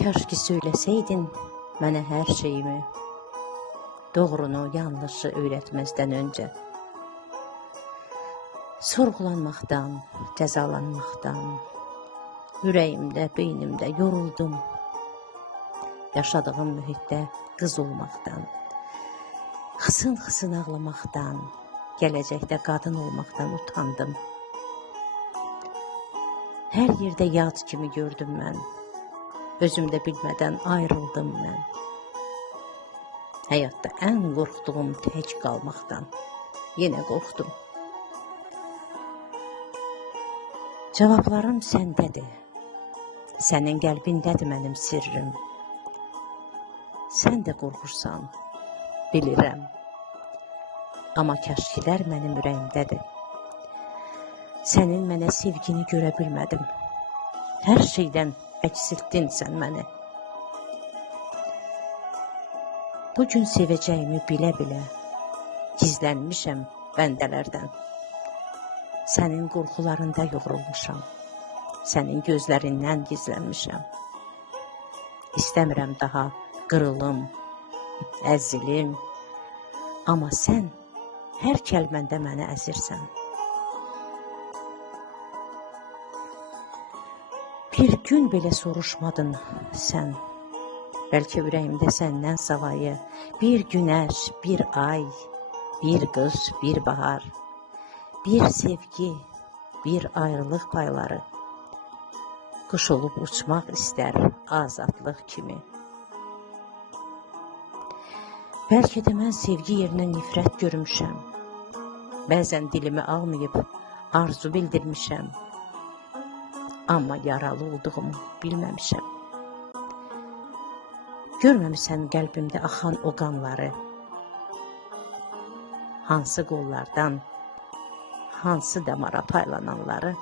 Kaş ki söyləsəydin mənə hər şeyimi, doğrunu, yanlışı öyrətməzdən öncə. Sorğulanmaqdan, cəzalanmaqdan, ürəyimdə, beynimdə yoruldum. Yaşadığım mühitdə qız olmaqdan, xısın-xısın ağlamaqdan, gələcəkdə qadın olmaqdan utandım. Hər yerdə yad kimi gördüm mən, özümdə bilmədən ayrıldım mən. Həyatda ən qorxduğum tək qalmaqdan, yenə qorxdum. Cavablarım səndədir, sənin qəlbindədir mənim sirrim. Sən də qorxursan, bilirəm, amma kəşkilər mənim ürəyimdədir. Sənin mənə sevgini görə bilmədim, hər şeydən əksiltdin sən məni. Bugün sevəcəyimi bilə-bilə gizlənmişəm bəndələrdən. Sənin qorxularında yoğrulmuşam, sənin gözlərindən gizlənmişəm. İstəmirəm daha qırılım, əzilim, amma sən hər kəlməndə məni əzirsən. Bir gün belə soruşmadın sən, bəlkə ürəyimdə səndən savayı bir günəş, bir ay, bir qış, bir bahar, bir sevgi, bir ayrılıq payları, quş olub uçmaq istər azadlıq kimi. Bəlkə də mən sevgi yerinə nifrət görmüşəm, bəzən dilimi almayıb arzu bildirmişəm, amma yaralı olduğumu bilməmişəm. Görməmişsən qəlbimdə axan o qanları, hansı qollardan, hansı damara paylananları.